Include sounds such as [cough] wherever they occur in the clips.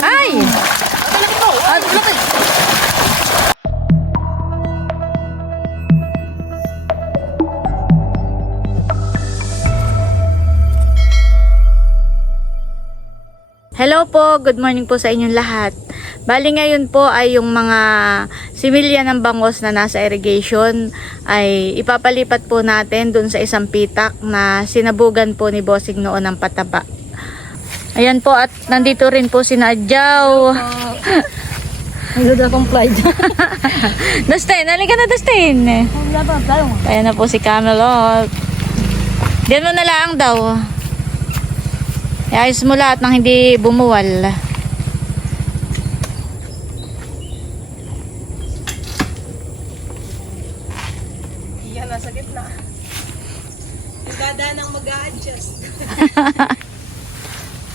Ay! Laki. Hello po, good morning po sa inyong lahat. Bali ngayon po ay yung mga similya ng bangos na nasa irrigation ay ipapalipat po natin dun sa isang pitak na sinabugan po ni Bossing noon ng pataba. Ayan po at nandito rin po si Nadjaw. Ang ganda kong flight. [laughs] Dustin, halika na Dustin. Ayan na po si Camelot. Diyan mo na lang daw. Iayos mo lahat ng hindi bumuwal. Dada nang mag-a-adjust. [laughs]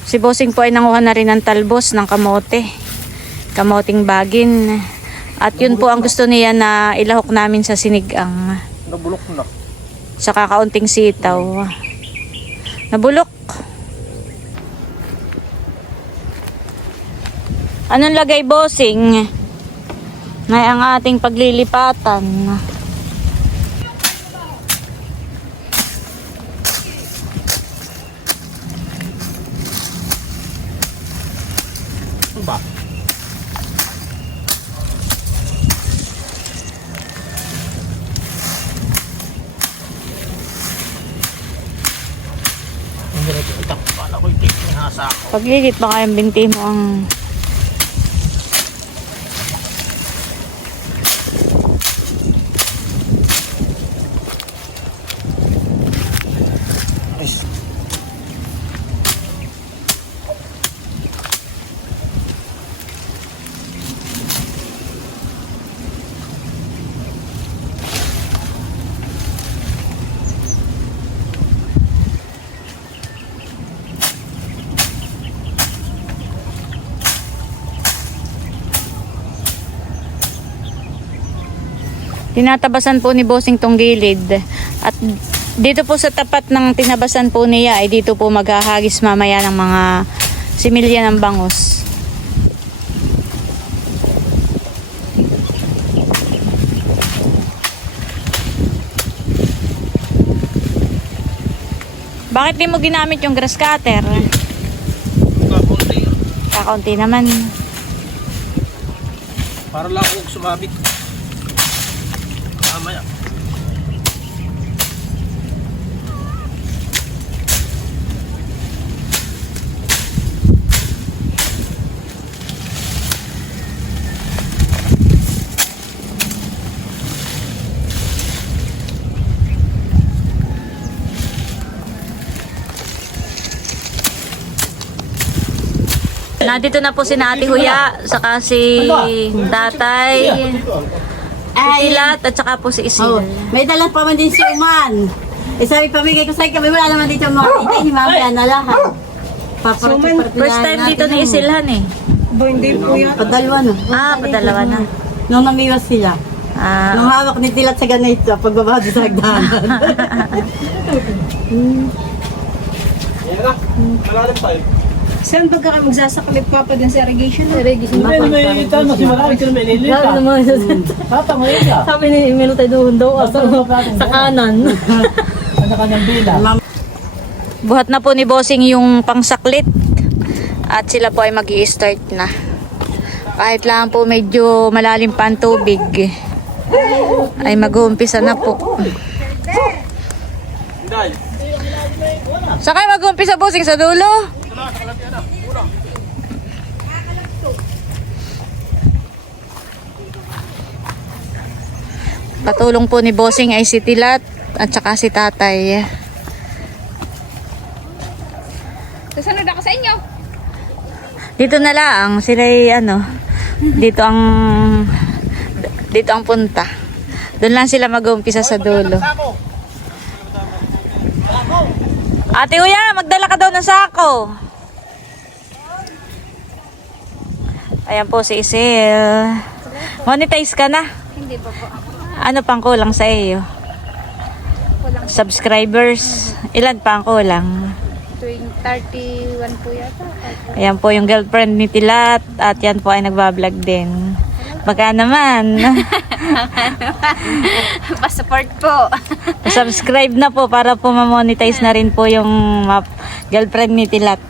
Si Bossing po ay nanguha na rin ng talbos ng kamote. Kamoting bagin. At yun po ang gusto niya na ilahok namin sa sinigang. Nabulok na. Sa kakaunting sitaw. Nabulok. Anong lagay Bossing? Ngay ang ating paglilipatan. Ano ba? Ang ganito itak. Kala ko itik ni hasa ako. Paglilit baka yung binti mo ang... Tinatabasan po ni Bossing tong gilid. At dito po sa tapat ng tinabasan po niya ay dito po maghahagis mamaya ng mga similya ng bangos. Bakit di mo ginamit yung grass cutter? Kakunti. Kakaunti naman. Para lang ako sumabit. Nandito na po si Ate Huya, saka si Tatay, si Tilat, at saka po si Isil. Oh, may dalang pa man din si Uman. Eh sabi pamigay ko sa kami, wala naman dito mga tita, himamaya na lahat. Paparatid First time dito ni Isilhan eh. Bo, hindi po yan. Padalwa na. Ah, padalawa na. Nung namiwas sila. Nung Ah, hawak ni Tilat sa ganito, pagbaba doon sa hagdanan. [laughs] [laughs] Yan na. Malalim tayo. Saan ba ka magsasakali papa din sa irrigation? Irrigation. Hindi, may ito. Mas malaki sila may nilita. Grabe naman sa Tata mo yun ka. Sabi ni Emilio tayo doon daw, sa, sa kanan. [laughs] Ano kanyang bila? buhat na po ni Bossing yung pangsaklit. At sila po ay mag start na. Kahit lang po medyo malalim pa ang tubig. Ay mag-uumpisa na po. Kayo mag-uumpisa Bossing? Sa dulo? Patulong po ni Bossing ay si Tilat at saka si Tatay. Susunod ako sa inyo. Dito na lang, sila ano, dito ang dito ang punta. Doon lang sila mag-uumpisa sa dulo. Ate Uya, magdala ka daw ng sako. Ayan po si Isil. Monetize ka na. Hindi pa po. Ano pang kulang sa iyo? Kulang subscribers. Ilan pa ang kulang? Tuwing 31 po yata. Ayan po yung girlfriend ni Tilat at yan po ay nagbablog din. Baka naman. [laughs] Pa-support po. Subscribe na po para po ma-monetize na rin po yung map girlfriend ni Tilat.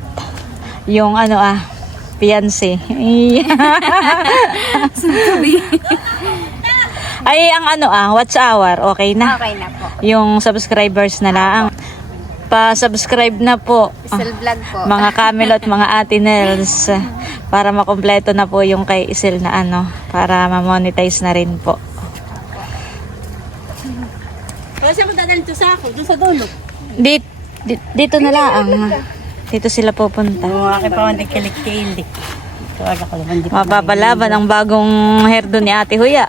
Yung ano ah, fiancé. [laughs] Ay, ang ano ah, watch hour, okay na. Okay na po. Yung subscribers na lang. Pa-subscribe na po. Isel vlog po. Mga Camelot, mga Ate Nels. Para makompleto na po yung kay Isil na ano. Para ma-monetize na rin po. Kaya siya mo dadalhin to sa ako, doon sa dulo. Dito, dito na lang. Dito sila pupunta. Oo, aking pa man kilik-kilik. Mapapalaban ang bagong hairdo ni Ate Huya.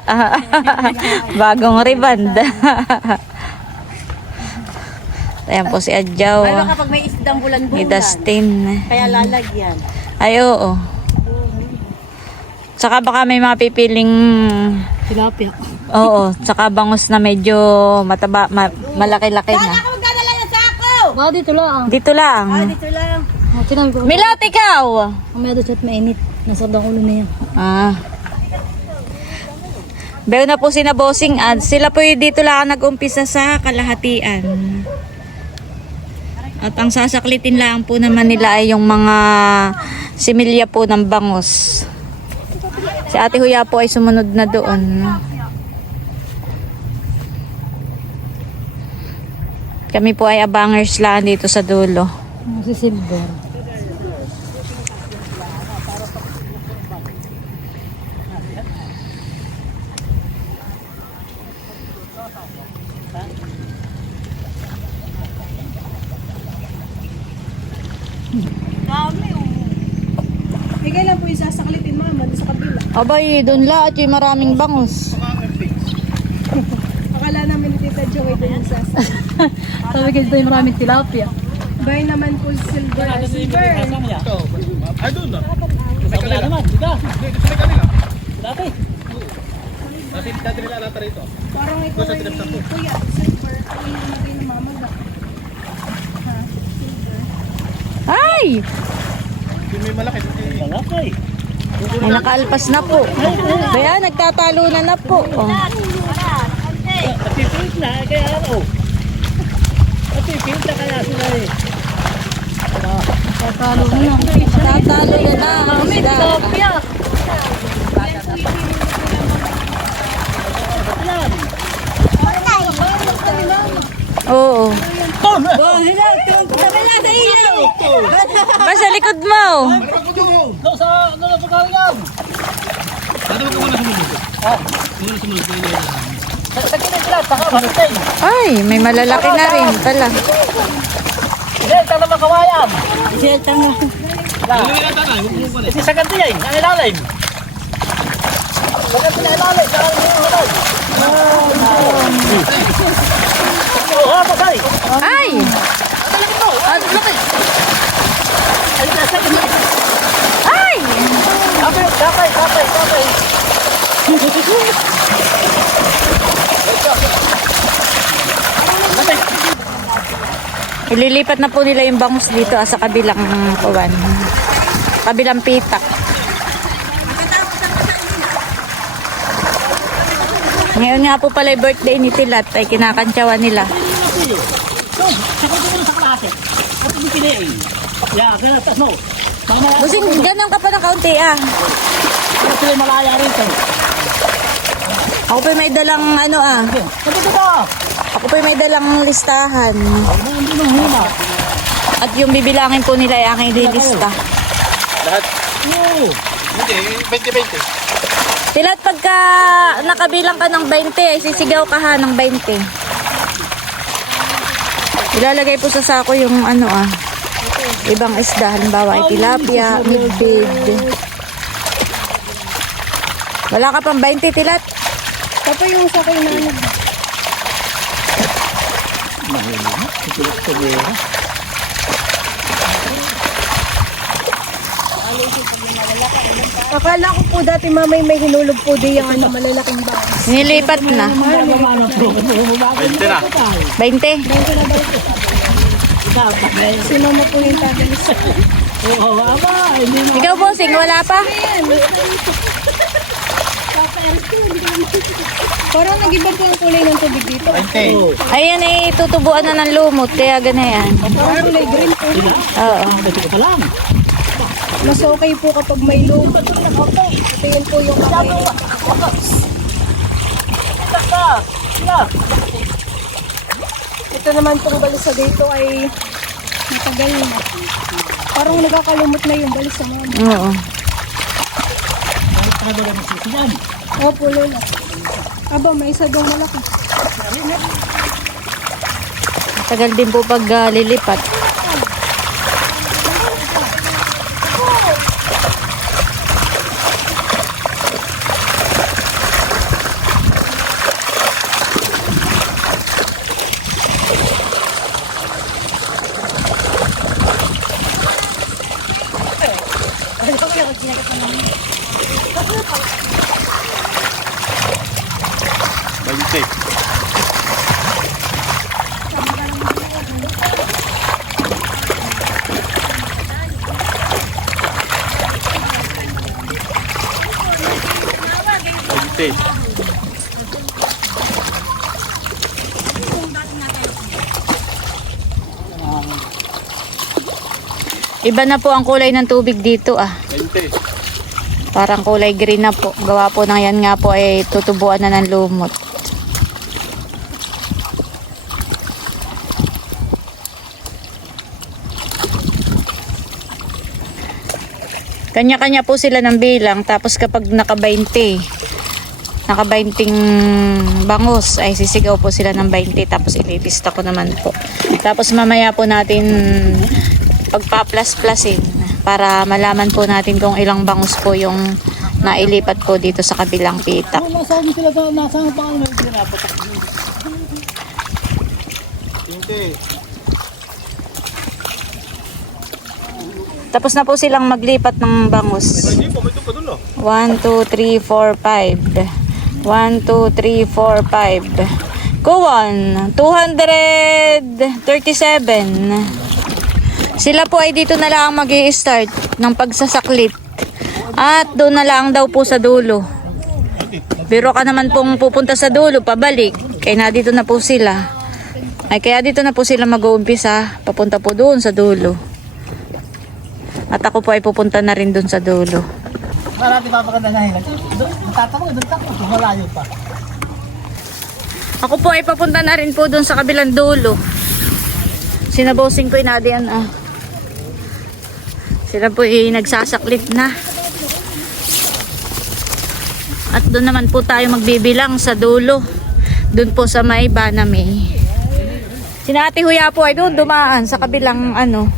[laughs] bagong riband. [laughs] Ayan po si Adjaw. Lalo kapag may isdang Ni bulan-bulan. Dustin. Kaya lalagyan. Ay, oo. Tsaka baka may mapipiling Tilapia. Oo, tsaka bangus na medyo mataba, ma- malaki-laki na. Ako magdadala sa ako! Wow, dito lang. Dito lang. Ah, dito lang. Sinabi ko, Milot, ikaw! mamaya doon chat mainit. Nasa dang ulo na yan. Ah. Bayo na po si na bossing at sila po yung dito lang nag-umpisa sa kalahatian. At ang sasaklitin lang po naman nila ay yung mga similya po ng bangus. Si Ate Huya po ay sumunod na doon. Kami po ay abangers lang dito sa dulo. Si Silver. Dami oh. Eh, kailan po yung sasaklitin mama doon sa kabila? Abay, doon la at yung maraming bangus. Akala namin ni Tita Joey doon yung sasaklitin. [laughs] Sabi dito yung maraming tilapia. Bay naman po si Silver. Silver. Ay, doon na. Sa kanila naman, dito. Dito sa kanila. Dati. Dati, dati nila alata rito. Parang ikaw ay kuya, Silver. Kaya na rin ni mama ba? Ay! Yung may malaki. Malaki. Ay, nakaalpas na po. Kaya nagtatalo na na po. Oh. Natitilit na, kaya ano. Natitilit na kaya sila eh. Tatalo na na ang isda. Oo. Ba sa likod mo? Sa, ano na pagkalingan? Dati mo ka muna sumunod. Ha? Muna sumunod. Ay, may malalaki na rin pala. Ito naman kawayan. Siya tanga. Kasi sa ganti yan, ang ilalim. Sa ganti na ilalim, sa ganti na ilalim. Oo, oh, patay. Ay! Ah, laki. Ay! Kapay, kapay, kapay, kapay. Ililipat na po nila yung bangus dito ah, sa kabilang kuwan. Kabilang pitak. Ngayon nga po pala birthday ni Tilat ay kinakantsawan nila. Busing, ganun ka pa ng kaunti ah. Kaya sila malaya rito. Ako pa may dalang ano ah. Sabi ko pa may dalang listahan. At yung bibilangin po nila ay aking ililista. Oo. Hindi, 20-20. Tilat pagka nakabilang ka ng 20, ay sisigaw ka ha ng 20. Ilalagay po sa sako yung ano ah. Ibang isda, halimbawa ay tilapia, midbid. Wala ka pang 20 tilat? Tapos yung sa kayo na ano. Akala ko po dati mamay may hinulog po di yung ano malalaking bags. Nilipat na. 20. Sinama po yung tagalis. Oo, aba, na. Ikaw, bossing, wala pa? Parang nag-iba po ang kulay ng tubig dito. Ayan ay tutubuan na ng lumot, kaya ganayan. Parang kulay green po. Oo. Ito ka pa lang. Mas okay po kapag may loam. Ito yun po yung aking... Ito naman pong balisa dito ay matagal na. Parang nagkakalumot na yung balisa mo. Oo. Tayo ba ng sisiyan? Opo, lola. Aba, may isa doon malaki. Tagal din po pag ah, lilipat. Iba na po ang kulay ng tubig dito ah. Parang kulay green na po. Gawa po ng yan nga po ay tutubuan na ng lumot. Kanya-kanya po sila ng bilang. Tapos kapag naka 20, naka 20 bangus, ay sisigaw po sila ng 20. Tapos ililista ko naman po. Tapos mamaya po natin pagpa-plus-plusin para malaman po natin kung ilang bangus po yung nailipat po dito sa kabilang pitak. Pinapatak? Tapos na po silang maglipat ng bangus. 1, 2, 3, 4, 5. 1, 2, 3, 4, 5. Go on. 237. Sila po ay dito na lang mag start ng pagsasaklit. At doon na lang daw po sa dulo. Pero ka naman pong pupunta sa dulo, pabalik. Kaya na dito na po sila. Ay kaya dito na po sila mag-uumpisa. Papunta po doon sa dulo. At ako po ay pupunta na rin doon sa dulo. Marami papaganda na hilang. Natatakot, doon. Malayo pa. Ako po ay papunta na rin po doon sa kabilang dulo. Sinabosing ko inadian ah. Sila po ay nagsasaklit na. At doon naman po tayo magbibilang sa dulo. Doon po sa may Banami. Sinati Huya po ay doon dumaan sa kabilang ano,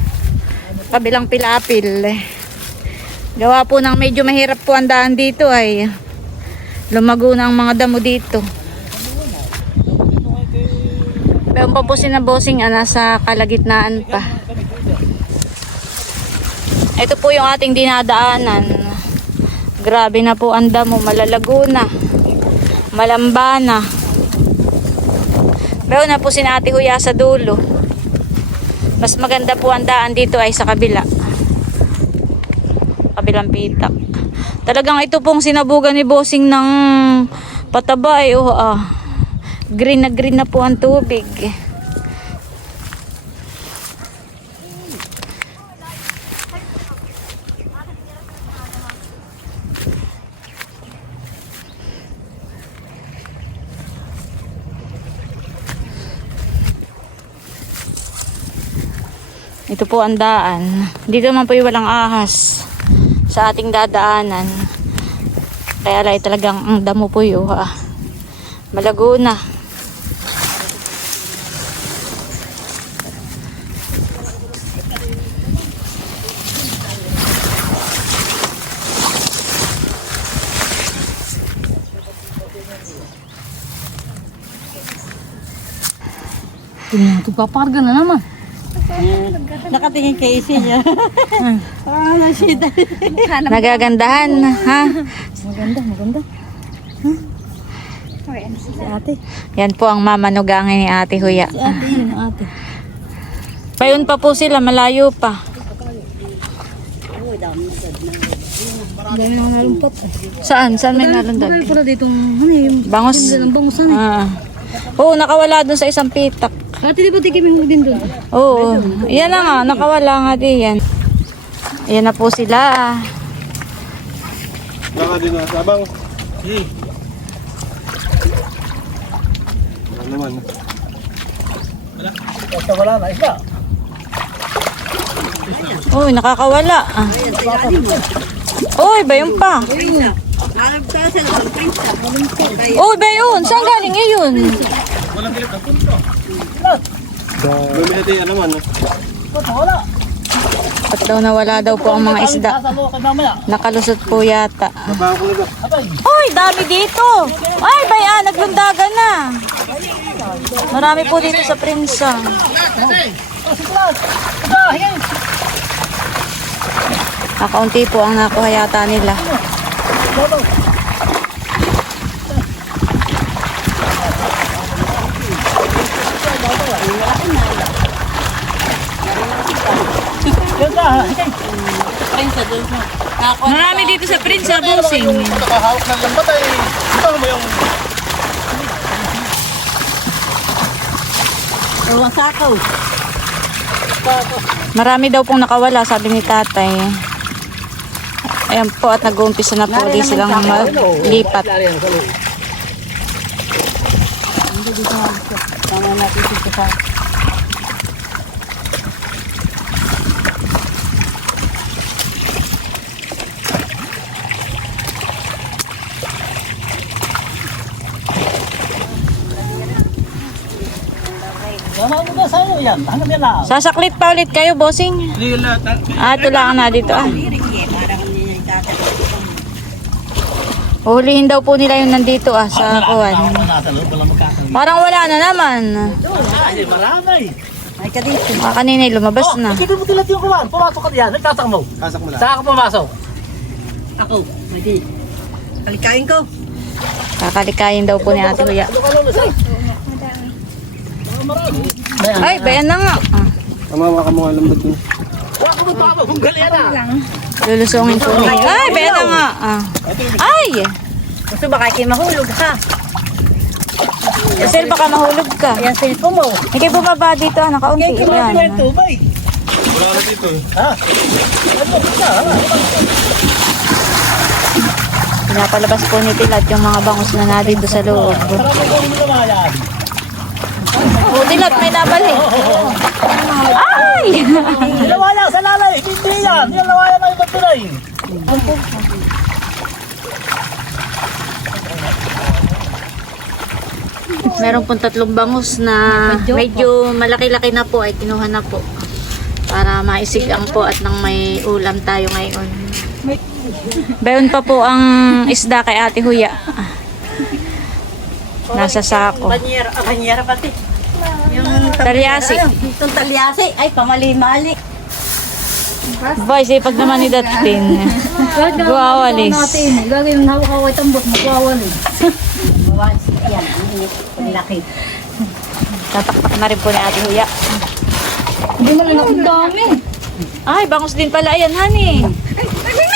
kabilang pilapil. Gawa po ng medyo mahirap po ang daan dito ay lumago na ang mga damo dito. Meron pa po sinabosing ah, nasa kalagitnaan pa. Ito po yung ating dinadaanan. Grabe na po ang damo, malalago na. Malamba na. Meron na po sinati huya sa dulo. Mas maganda po ang daan dito ay sa kabila. Kabilang pitak. Talagang ito pong sinabugan ni Bossing ng pataba ay oh, ah. Green na green na po ang tubig. Ito po ang daan. Dito naman po yung walang ahas sa ating dadaanan. Kaya lang talagang ang damo po yun. Ah. Malago na. Tingnan, tupaparga na naman. Nakatingin kay isi niya. [laughs] Ah, nasita. Nagagandahan, ha? Maganda, maganda. Si ate. Yan po ang mamanugangin ni Ate Huya. Si ate yun, ate. Payon pa po sila, malayo pa. Saan? Saan may nalundag? Bakal pala dito, ano yung Bangos? ng bangusan eh. Ah. Oo, nakawala dun sa isang pitak. Ate, di ba di kami din doon? Oo. Yan na nga, nakawala nga din yan. Ayan na po sila. Baka din na sabang. Eh, Ano naman. basta wala na, isda. Uy, nakakawala. Ah. Uy, bayon pa. Alam ko sa lang, prinsa. Uy, bayon. Saan galing ngayon? Bumili ano man. Basta wala. At daw nawala daw po ang mga isda. Nakalusot po yata. Uy, dami dito. Ay, bayan, naglundagan na. Marami po dito sa Prinsa. Nakaunti po ang nakuha yata nila. Prinsa doon sa. Nakakuha. Marami dito sa Prinsa, bossing. nakahawak ng lambat ay. Ito mo yung Ewan sakaw. Marami daw pong nakawala, sabi ni tatay. Ayan po, at nag-uumpisa na po di silang maglipat. Yan sa loob. Tama natin dito sa. Yan. Hanggang yan lang. Sasaklit pa ulit kayo, bossing. Hindi. Ah, ito lang na dito. Ah. Hindi. Huhulihin daw po nila yung nandito ah, sa kuwan. Parang wala na naman. Ay, marami. Ay ka dito. Ah, kanina ay lumabas na. Nakita mo tilat yung kuwan. Pumasok ka diyan. Nagtatak mo. kasak mo na. Saan ka pumasok? Ako. Pwede. Kalikain ko. Kakalikayin daw po ni Ate Huya. Ano Marami. Ay, bayan na nga. Ah, Tama ka mga ko ba ba? Kung gali yan ah. lulusungin po ni. Ay, bayan na nga. Ah. Ay! Gusto ba kayo mahulog ha? Kasi baka mahulog ka. Ayan cellphone mo. Hindi bumaba dito, ah, nakaunti. Ayan. May tubay. Wala na dito eh. Ha? Pinapalabas po ni Tilat yung mga bangus na na dito sa loob. Marami ko rin naman yan. Oh, Tilat, may nabali. Ay! Lawaya sa lalay. Hindi yan. Lawaya na ibang tunay. Meron pong tatlong bangus na medyo malaki-laki na po ay kinuha na po. Para maisigang po at nang may ulam tayo ngayon. Bayon pa po ang isda kay Ate Huya. Nasa sako. Banyera, ah, banyera pati. Yung Talyasi. Itong talyasi. Ay, pamali-mali. Boy, sipag naman ni Datin. Guwawalis. Gagawin na hawak ako itang bot, magwawal eh. Mawalis. Yan. Ang laki. Tatakpak na rin po ni Ate Huya. Hindi mo lang ang dami. Ay, bangus din pala. Ayan, honey. Ay, ay, ay,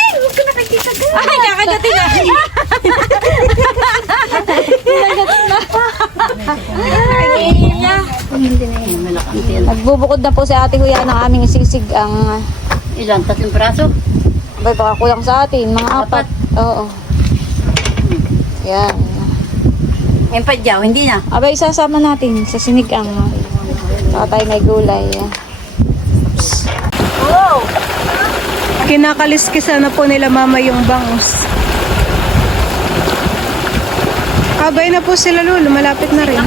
ka. Ay, kakagatin na. Yan. Nagbubukod na po si Ate Huya ng aming sisig ang Ilan? Tatlong braso? Bay, baka kulang sa atin. Mga apat. Oo. Yan. Yung padyaw, hindi na. Abay, isasama natin sa sinigang. Saka tayo may gulay. Kinakaliskisa na po nila mama yung bangus. Abay na po sila lolo, malapit na rin.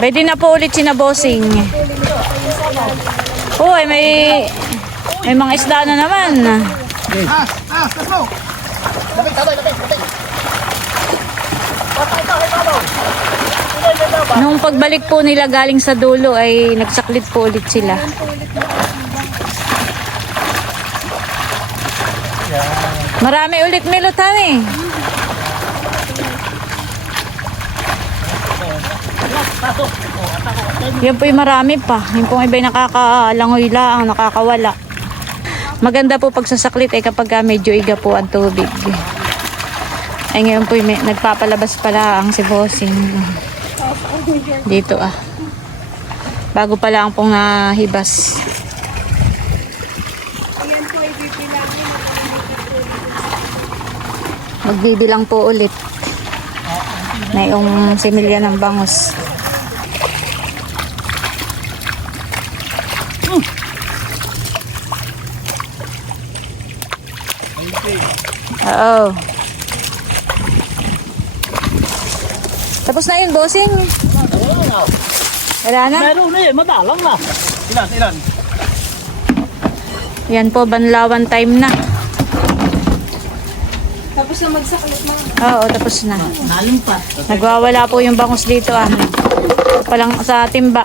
Ready na po ulit si na bossing. Uy, may may mga isda na naman. Ah, ah, let's go. Lapit, tatay, lapit, lapit. Patay, hindi, hindi. Nung pagbalik po nila galing sa dulo ay nagsaklit po ulit sila. Marami ulit milutan eh. Yan po marami pa. Yung pong iba'y nakakalangoy lang, nakakawala. Maganda po pagsasaklit eh kapag ah, medyo iga po ang tubig. Ay ngayon po may, nagpapalabas pala ang si Bossing. Dito ah. Bago pala ang pong nahibas. Magbibilang po ulit. Na yung similya ng bangus. Oo. Tapos na yun, bossing. Wala na. Meron na eh, madalang na. Ilan, ilan? Yan po, banlawan time na. Tapos na magsaklit mga. Oo, tapos na. Nalim pa. Nagwawala po yung bangus dito ah. Palang sa timba.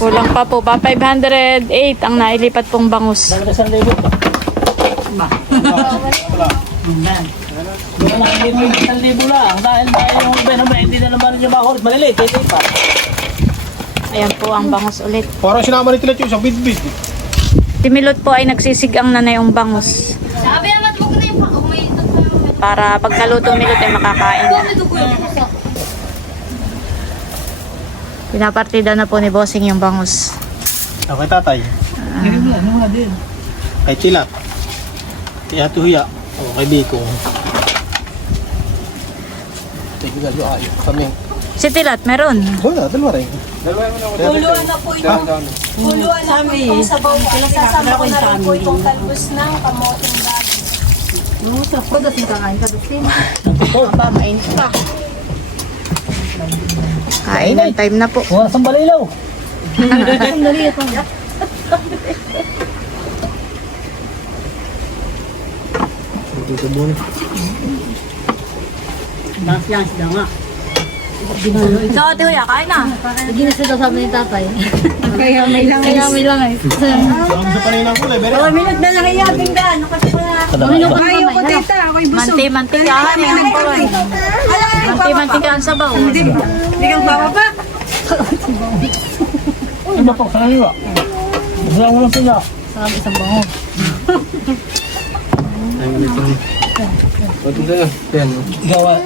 Kulang pa po. Pa 508 ang nailipat pong bangus. Dahil isang libo pa. Wala, hindi mo isang libo lang. Dahil dahil yung iba naman, hindi na naman yung mga kulit. Maliliit, hindi pa. Ayan po ang bangus ulit. Parang sinama ni Tilat yung sa bid-bid. Timilot po ay nagsisigang na na yung bangus. Sabi naman mo na yung pag-umay. Para pagkaluto milot ay makakain na. Pinapartida na po ni Bossing yung bangus. Okay, tatay. Ano nga din? Kay Tilat. Kay Ate Huya. O kay Biko. You, Gadyo. Ayos kami. Si Tilat, meron. Wala, dalawa rin. Dalawa mo na ako. Puluan na po ito. Puluan na po itong sabaw. Pinasasama ko na rin po itong talbos ng kamoting bag. Usap ko, dating kakain ka dating. Kain ng time na po. Wala sang balilaw. Masyan sila nga. Ikaw, Ate Huya, kain na. Hindi na sila sabi ni tatay. Kaya may lang. Kaya may lang ay. Ang sa kanina ko, bere. Oh, minute na lang iya, tingnan. Nakasipala. Ayaw ko tita. Ako'y busog. Manti-mantikahan eh. ang pawan. Manti-mantikahan sa baw. Hindi kang bababa. Iba pa sa kaniwa. Gusto lang mo lang sila. Sabi isang bango. Pwede na. Yan. Gawa.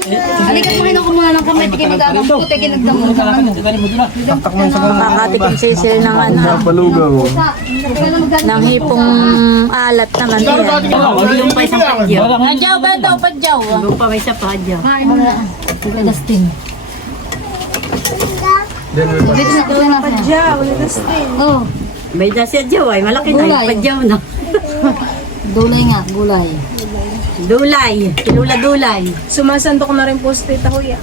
Halika kumain ako muna ng kamay. Tigay mag-anak ko. Tigay nagdamo. Makakatikim sisil ng ano. Palugaw. Ng hipong alat naman. Yung pa isang padyaw. Padyaw ba daw? Padyaw. Yung pa isa padyaw. Dustin. Padya, wala na stain. Oh. May dasya dyaw ay. Malaki na. Yung padyaw na. Dulay nga, gulay. Dulay. Kilula dulay. Sumasandok na rin po si Tita Huya.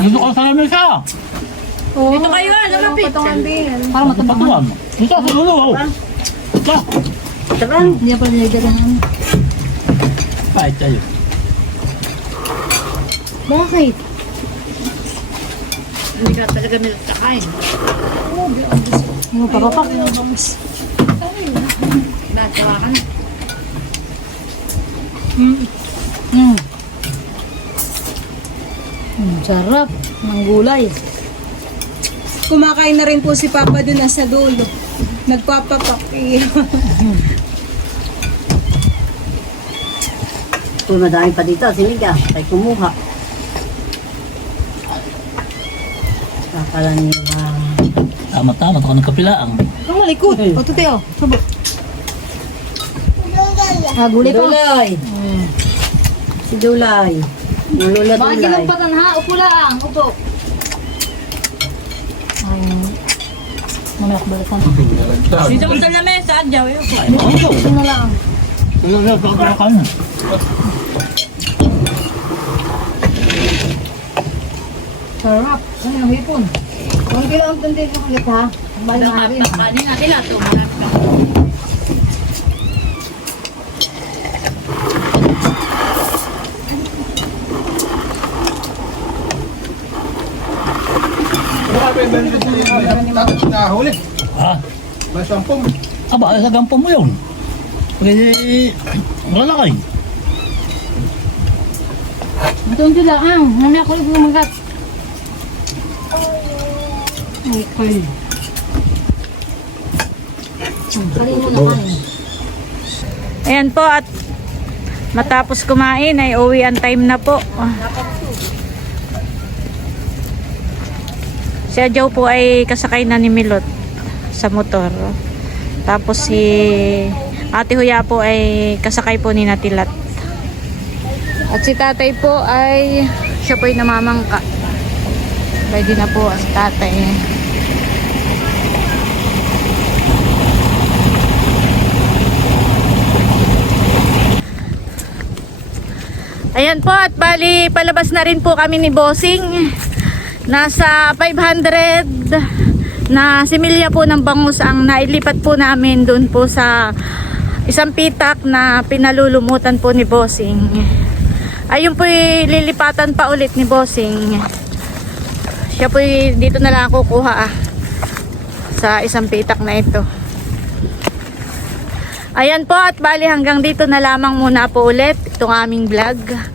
Dito ka sa namin ka. Dito kayo ah. Lumapit. Patungan din. Parang matapang. Patuan. Dito sa dulo. oh. Ito. Tabang. Hindi pa nilagyan Kahit tayo. Bakit? Hindi ka talaga may kakain. Ano pa pa? Natawakan. Mm. Mm, sarap ng gulay. Kumakain na rin po si Papa dun nasa dulo. Nagpapapak. eh. [laughs] Kung madami pa dito, siniga. Kay kumuha. Kakala niya. Tama-tama. Ito ka ng kapilaang. Ang malikot. O, tuti o. Sabok. Ah, gulay pa. Dulay. Si Dulay. Bakit Dulay. ginumpatan ha? Upo lang. Upo. Ay, mamaya ko balikan. Dito mo sa lamesa, adyaw. yun. Ito na lang. Ito na pagkakakan. Sarap. Ano yung hipon? Kung kailangan ang tanda ko ulit ha. Bali natin. Kanin natin lahat. oh. Marami ka. Tapos nahuli. Ha? May sampung. Aba, sa gampang mo yun. Eh, malalakay. Itong sila, ah. Mamaya ko yung lumagat. Okay. Kaling mo na kanin. Ayan po at matapos kumain ay uwi ang time na po. Si Adjaw po ay kasakay na ni Milot sa motor. Tapos si Ate Huya po ay kasakay po ni Natilat. At si tatay po ay siya po ay namamangka. Ready na po ang tatay. Ayan po at bali palabas na rin po kami ni Bossing. Nasa 500 na similya po ng bangus ang nailipat po namin doon po sa isang pitak na pinalulumutan po ni Bossing. Ayun po lilipatan pa ulit ni Bossing. Siya po dito na lang kukuha ah, sa isang pitak na ito. Ayan po at bali hanggang dito na lamang muna po ulit itong aming vlog.